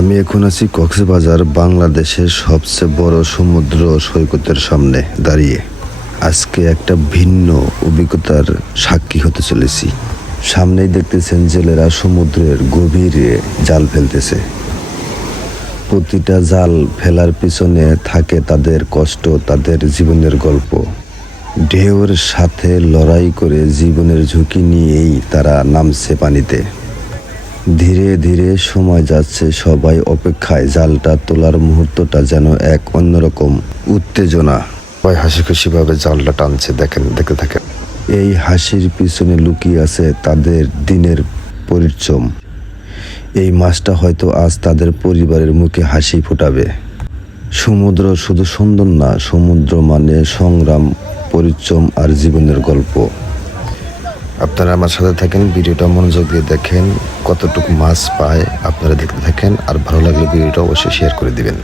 আমি এখন আছি কক্সবাজার, বাংলাদেশের সবচেয়ে বড় সমুদ্র সৈকতের সামনে দাঁড়িয়ে। আজকে একটা ভিন্ন অভিজ্ঞতার সাক্ষী হতে চলেছি। সামনেই দেখতেছেন জেলেরা সমুদ্রের গভীরে জাল ফেলতেছে। প্রতিটা জাল ফেলার পিছনে থাকে তাদের কষ্ট, তাদের জীবনের গল্প। ঢেউর সাথে লড়াই করে জীবনের ঝুঁকি নিয়েই তারা নামছে পানিতে। ধীরে ধীরে সময় যাচ্ছে, সবাই অপেক্ষায়। জালটা তোলার মুহূর্তটা যেন এক অন্যরকম উত্তেজনা। সবাই হাসি খুশিভাবে জালটা টানছে, দেখতে থাকেন। এই হাসির পিছনে লুকিয়ে আছে তাদের দিনের পরিশ্রম। এই মাছটা হয়তো আজ তাদের পরিবারের মুখে হাসি ফোটাবে। সমুদ্র শুধু সুন্দর না, সমুদ্র মানে সংগ্রাম, পরিশ্রম আর জীবনের গল্প। আপনারা আমার সাথে থাকেন, ভিডিওটা মনোযোগ দিয়ে দেখেন কতটুকু মাছ পায়। আপনারা দেখতে থাকেন, আর ভালো লাগলে ভিডিওটা অবশ্যই শেয়ার করে দিবেন।